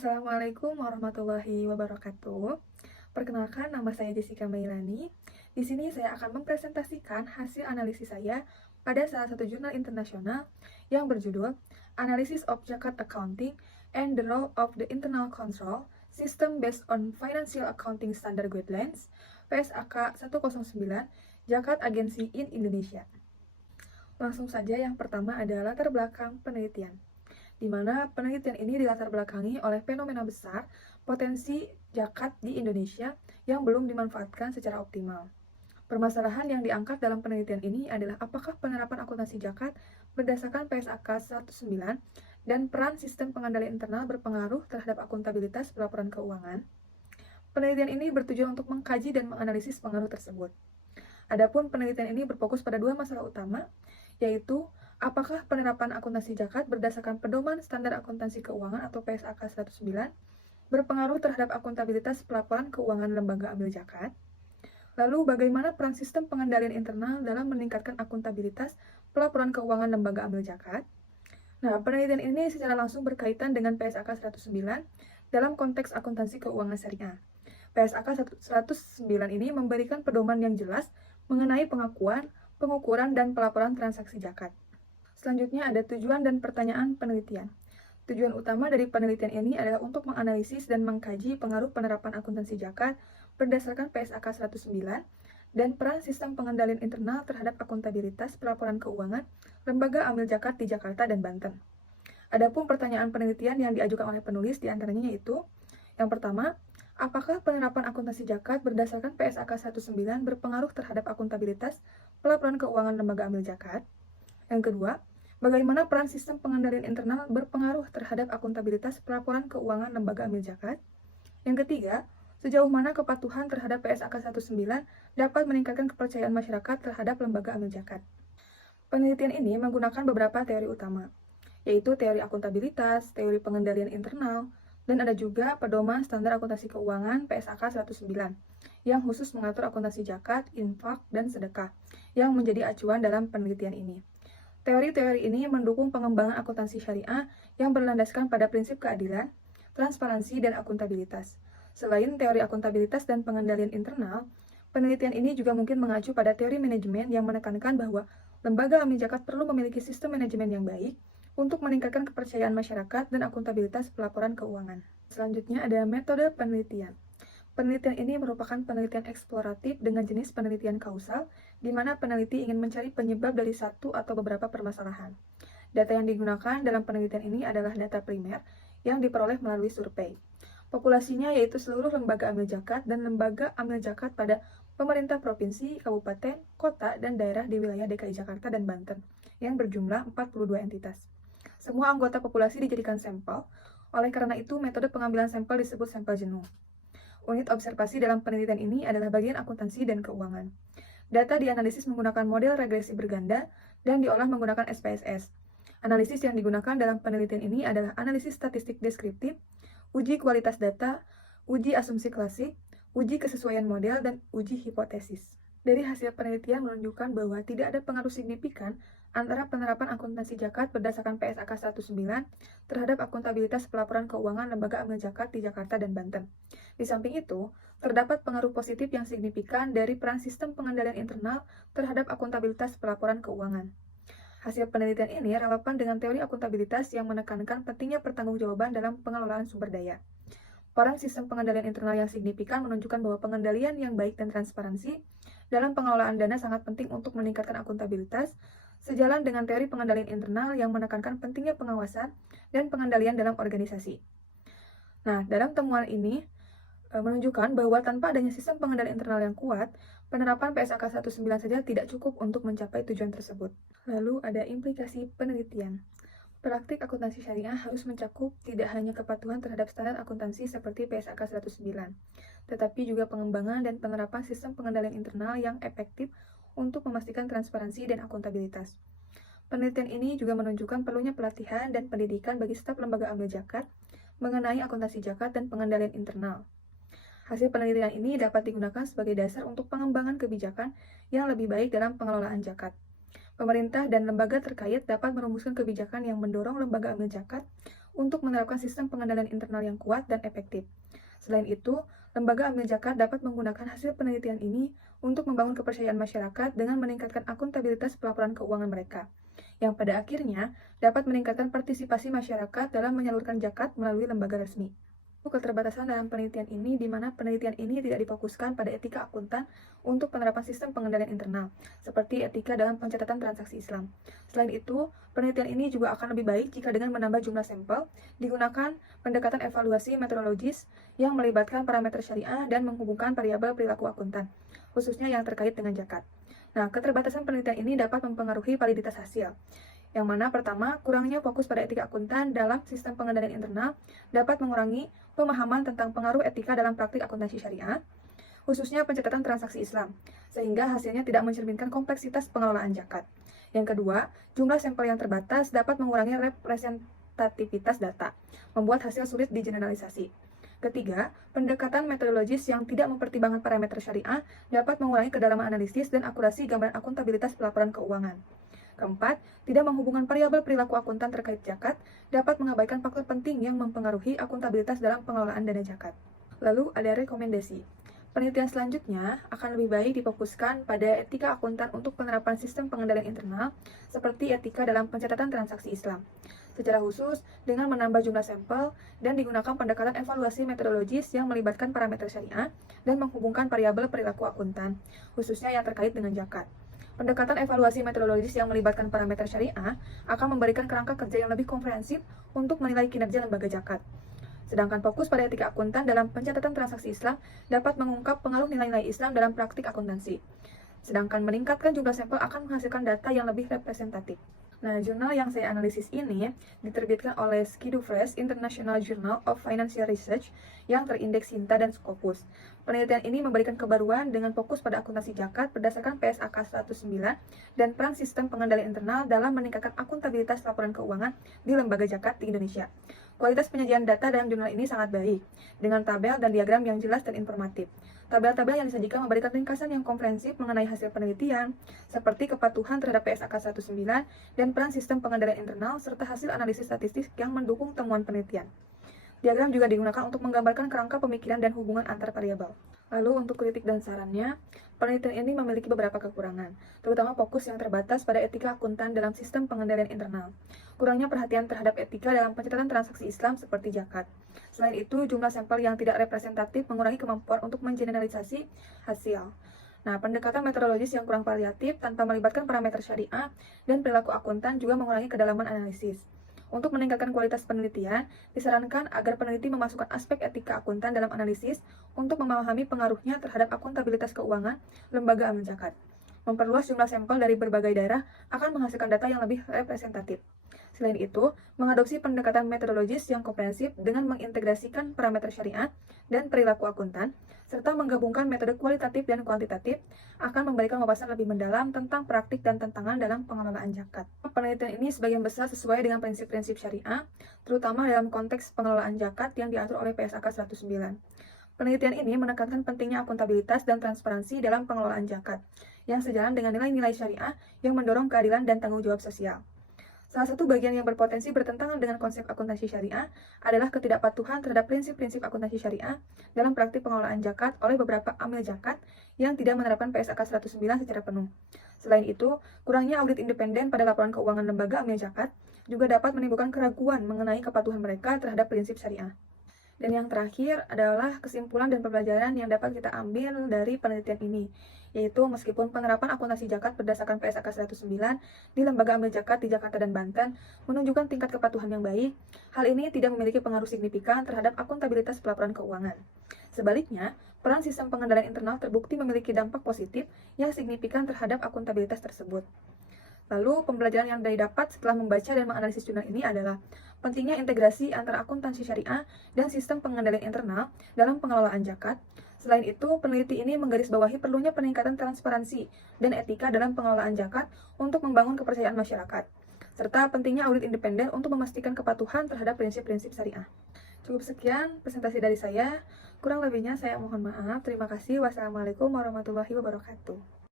Assalamualaikum warahmatullahi wabarakatuh. Perkenalkan, nama saya Jessica Mailani. Di sini saya akan mempresentasikan hasil analisis saya pada salah satu jurnal internasional yang berjudul Analysis of Zakat Accounting and the Role of the Internal Control System Based on Financial Accounting Standard Guidelines PSAK 109 Zakat Agency in Indonesia. Langsung saja, yang pertama adalah latar belakang penelitian, di mana penelitian ini dilatar belakangi oleh fenomena besar potensi zakat di Indonesia yang belum dimanfaatkan secara optimal. Permasalahan yang diangkat dalam penelitian ini adalah apakah penerapan akuntansi zakat berdasarkan PSAK 109 dan peran sistem pengendalian internal berpengaruh terhadap akuntabilitas pelaporan keuangan. Penelitian ini bertujuan untuk mengkaji dan menganalisis pengaruh tersebut. Adapun penelitian ini berfokus pada dua masalah utama, yaitu apakah penerapan akuntansi zakat berdasarkan Pedoman Standar Akuntansi Keuangan atau PSAK 109 berpengaruh terhadap akuntabilitas pelaporan keuangan lembaga amil zakat? Lalu, bagaimana peran sistem pengendalian internal dalam meningkatkan akuntabilitas pelaporan keuangan lembaga amil zakat? Nah, penelitian ini secara langsung berkaitan dengan PSAK 109 dalam konteks akuntansi keuangan syariah. PSAK 109 ini memberikan pedoman yang jelas mengenai pengakuan, pengukuran, dan pelaporan transaksi zakat. Selanjutnya ada tujuan dan pertanyaan penelitian. Tujuan utama dari penelitian ini adalah untuk menganalisis dan mengkaji pengaruh penerapan akuntansi zakat berdasarkan PSAK 109 dan peran sistem pengendalian internal terhadap akuntabilitas pelaporan keuangan lembaga amil zakat di Jakarta dan Banten. Adapun pertanyaan penelitian yang diajukan oleh penulis diantaranya yaitu, yang pertama, apakah penerapan akuntansi zakat berdasarkan PSAK 109 berpengaruh terhadap akuntabilitas pelaporan keuangan lembaga amil zakat? Yang kedua, bagaimana peran sistem pengendalian internal berpengaruh terhadap akuntabilitas pelaporan keuangan lembaga amil zakat? Yang ketiga, sejauh mana kepatuhan terhadap PSAK 109 dapat meningkatkan kepercayaan masyarakat terhadap lembaga amil zakat? Penelitian ini menggunakan beberapa teori utama, yaitu teori akuntabilitas, teori pengendalian internal, dan ada juga Pedoman Standar Akuntansi Keuangan PSAK 109 yang khusus mengatur akuntansi zakat, infak, dan sedekah yang menjadi acuan dalam penelitian ini. Teori-teori ini mendukung pengembangan akuntansi syariah yang berlandaskan pada prinsip keadilan, transparansi, dan akuntabilitas. Selain teori akuntabilitas dan pengendalian internal, penelitian ini juga mungkin mengacu pada teori manajemen yang menekankan bahwa lembaga amil zakat perlu memiliki sistem manajemen yang baik untuk meningkatkan kepercayaan masyarakat dan akuntabilitas pelaporan keuangan. Selanjutnya ada metode penelitian. Penelitian ini merupakan penelitian eksploratif dengan jenis penelitian kausal, di mana peneliti ingin mencari penyebab dari satu atau beberapa permasalahan. Data yang digunakan dalam penelitian ini adalah data primer yang diperoleh melalui survei. Populasinya yaitu seluruh lembaga amil zakat dan lembaga amil zakat pada pemerintah provinsi, kabupaten, kota, dan daerah di wilayah DKI Jakarta dan Banten yang berjumlah 42 entitas. Semua anggota populasi dijadikan sampel, oleh karena itu metode pengambilan sampel disebut sampel jenuh. Unit observasi dalam penelitian ini adalah bagian akuntansi dan keuangan. Data dianalisis menggunakan model regresi berganda dan diolah menggunakan SPSS. Analisis yang digunakan dalam penelitian ini adalah analisis statistik deskriptif, uji kualitas data, uji asumsi klasik, uji kesesuaian model, dan uji hipotesis. Dari hasil penelitian menunjukkan bahwa tidak ada pengaruh signifikan antara penerapan akuntansi zakat berdasarkan PSAK 109 terhadap akuntabilitas pelaporan keuangan lembaga amil zakat di Jakarta dan Banten. Di samping itu, terdapat pengaruh positif yang signifikan dari peran sistem pengendalian internal terhadap akuntabilitas pelaporan keuangan. Hasil penelitian ini relevan dengan teori akuntabilitas yang menekankan pentingnya pertanggungjawaban dalam pengelolaan sumber daya. Peran sistem pengendalian internal yang signifikan menunjukkan bahwa pengendalian yang baik dan transparansi dalam pengelolaan dana sangat penting untuk meningkatkan akuntabilitas, sejalan dengan teori pengendalian internal yang menekankan pentingnya pengawasan dan pengendalian dalam organisasi. Nah, dalam temuan ini menunjukkan bahwa tanpa adanya sistem pengendalian internal yang kuat, penerapan PSAK 109 saja tidak cukup untuk mencapai tujuan tersebut. Lalu ada implikasi penelitian. Praktik akuntansi syariah harus mencakup tidak hanya kepatuhan terhadap standar akuntansi seperti PSAK 109, tetapi juga pengembangan dan penerapan sistem pengendalian internal yang efektif untuk memastikan transparansi dan akuntabilitas. Penelitian ini juga menunjukkan perlunya pelatihan dan pendidikan bagi staf lembaga amil zakat mengenai akuntansi zakat dan pengendalian internal. Hasil penelitian ini dapat digunakan sebagai dasar untuk pengembangan kebijakan yang lebih baik dalam pengelolaan zakat. Pemerintah dan lembaga terkait dapat merumuskan kebijakan yang mendorong lembaga amil zakat untuk menerapkan sistem pengendalian internal yang kuat dan efektif. Selain itu, lembaga amil zakat dapat menggunakan hasil penelitian ini untuk membangun kepercayaan masyarakat dengan meningkatkan akuntabilitas pelaporan keuangan mereka, yang pada akhirnya dapat meningkatkan partisipasi masyarakat dalam menyalurkan zakat melalui lembaga resmi. Keterbatasan dalam penelitian ini, di mana penelitian ini tidak difokuskan pada etika akuntan untuk penerapan sistem pengendalian internal, seperti etika dalam pencatatan transaksi Islam. Selain itu, penelitian ini juga akan lebih baik jika dengan menambah jumlah sampel, digunakan pendekatan evaluasi metodologis yang melibatkan parameter syariah dan menghubungkan variabel perilaku akuntan, khususnya yang terkait dengan zakat. Nah, keterbatasan penelitian ini dapat mempengaruhi validitas hasil, yang mana pertama, kurangnya fokus pada etika akuntan dalam sistem pengendalian internal dapat mengurangi pemahaman tentang pengaruh etika dalam praktik akuntansi syariah, khususnya pencatatan transaksi Islam, sehingga hasilnya tidak mencerminkan kompleksitas pengelolaan zakat. Yang kedua, jumlah sampel yang terbatas dapat mengurangi representativitas data, membuat hasil sulit digeneralisasi. Ketiga, pendekatan metodologis yang tidak mempertimbangkan parameter syariah dapat mengurangi kedalaman analisis dan akurasi gambaran akuntabilitas pelaporan keuangan. Keempat, tidak menghubungkan variabel perilaku akuntan terkait zakat dapat mengabaikan faktor penting yang mempengaruhi akuntabilitas dalam pengelolaan dana zakat. Lalu ada rekomendasi. Penelitian selanjutnya akan lebih baik difokuskan pada etika akuntan untuk penerapan sistem pengendalian internal seperti etika dalam pencatatan transaksi Islam. Secara khusus, dengan menambah jumlah sampel dan digunakan pendekatan evaluasi metodologis yang melibatkan parameter syariah dan menghubungkan variabel perilaku akuntan, khususnya yang terkait dengan zakat. Pendekatan evaluasi metodologis yang melibatkan parameter syariah akan memberikan kerangka kerja yang lebih komprehensif untuk menilai kinerja lembaga zakat. Sedangkan fokus pada etika akuntan dalam pencatatan transaksi Islam dapat mengungkap pengaruh nilai-nilai Islam dalam praktik akuntansi. Sedangkan meningkatkan jumlah sampel akan menghasilkan data yang lebih representatif. Nah, jurnal yang saya analisis ini diterbitkan oleh Skidoo-Fresh International Journal of Financial Research yang terindeks Sinta dan Scopus. Penelitian ini memberikan kebaruan dengan fokus pada akuntansi zakat berdasarkan PSAK 109 dan peran sistem pengendalian internal dalam meningkatkan akuntabilitas laporan keuangan di lembaga zakat di Indonesia. Kualitas penyajian data dalam jurnal ini sangat baik, dengan tabel dan diagram yang jelas dan informatif. Tabel-tabel yang disajikan memberikan ringkasan yang komprehensif mengenai hasil penelitian, seperti kepatuhan terhadap PSAK 19 dan peran sistem pengendalian internal, serta hasil analisis statistik yang mendukung temuan penelitian. Diagram juga digunakan untuk menggambarkan kerangka pemikiran dan hubungan antar variabel. Lalu untuk kritik dan sarannya, penelitian ini memiliki beberapa kekurangan, terutama fokus yang terbatas pada etika akuntan dalam sistem pengendalian internal. Kurangnya perhatian terhadap etika dalam pencatatan transaksi Islam seperti zakat. Selain itu, jumlah sampel yang tidak representatif mengurangi kemampuan untuk mengeneralisasi hasil. Nah, pendekatan metodologis yang kurang variatif tanpa melibatkan parameter syariah dan perilaku akuntan juga mengurangi kedalaman analisis. Untuk meningkatkan kualitas penelitian, disarankan agar peneliti memasukkan aspek etika akuntan dalam analisis untuk memahami pengaruhnya terhadap akuntabilitas keuangan lembaga amil zakat. Memperluas jumlah sampel dari berbagai daerah akan menghasilkan data yang lebih representatif. Selain itu, mengadopsi pendekatan metodologis yang komprehensif dengan mengintegrasikan parameter syariah dan perilaku akuntan, serta menggabungkan metode kualitatif dan kuantitatif, akan memberikan wawasan lebih mendalam tentang praktik dan tantangan dalam pengelolaan zakat. Penelitian ini sebagian besar sesuai dengan prinsip-prinsip syariah, terutama dalam konteks pengelolaan zakat yang diatur oleh PSAK 109. Penelitian ini menekankan pentingnya akuntabilitas dan transparansi dalam pengelolaan zakat, yang sejalan dengan nilai-nilai syariah yang mendorong keadilan dan tanggung jawab sosial. Salah satu bagian yang berpotensi bertentangan dengan konsep akuntansi syariah adalah ketidakpatuhan terhadap prinsip-prinsip akuntansi syariah dalam praktik pengelolaan zakat oleh beberapa amil zakat yang tidak menerapkan PSAK 109 secara penuh. Selain itu, kurangnya audit independen pada laporan keuangan lembaga amil zakat juga dapat menimbulkan keraguan mengenai kepatuhan mereka terhadap prinsip syariah. Dan yang terakhir adalah kesimpulan dan pembelajaran yang dapat kita ambil dari penelitian ini, yaitu meskipun penerapan akuntansi zakat berdasarkan PSAK 109 di lembaga amil zakat di Jakarta dan Banten menunjukkan tingkat kepatuhan yang baik, hal ini tidak memiliki pengaruh signifikan terhadap akuntabilitas pelaporan keuangan. Sebaliknya, peran sistem pengendalian internal terbukti memiliki dampak positif yang signifikan terhadap akuntabilitas tersebut. Lalu, pembelajaran yang didapat setelah membaca dan menganalisis jurnal ini adalah pentingnya integrasi antara akuntansi syariah dan sistem pengendalian internal dalam pengelolaan zakat. Selain itu, peneliti ini menggarisbawahi perlunya peningkatan transparansi dan etika dalam pengelolaan zakat untuk membangun kepercayaan masyarakat, serta pentingnya audit independen untuk memastikan kepatuhan terhadap prinsip-prinsip syariah. Cukup sekian presentasi dari saya. Kurang lebihnya saya mohon maaf. Terima kasih. Wassalamualaikum warahmatullahi wabarakatuh.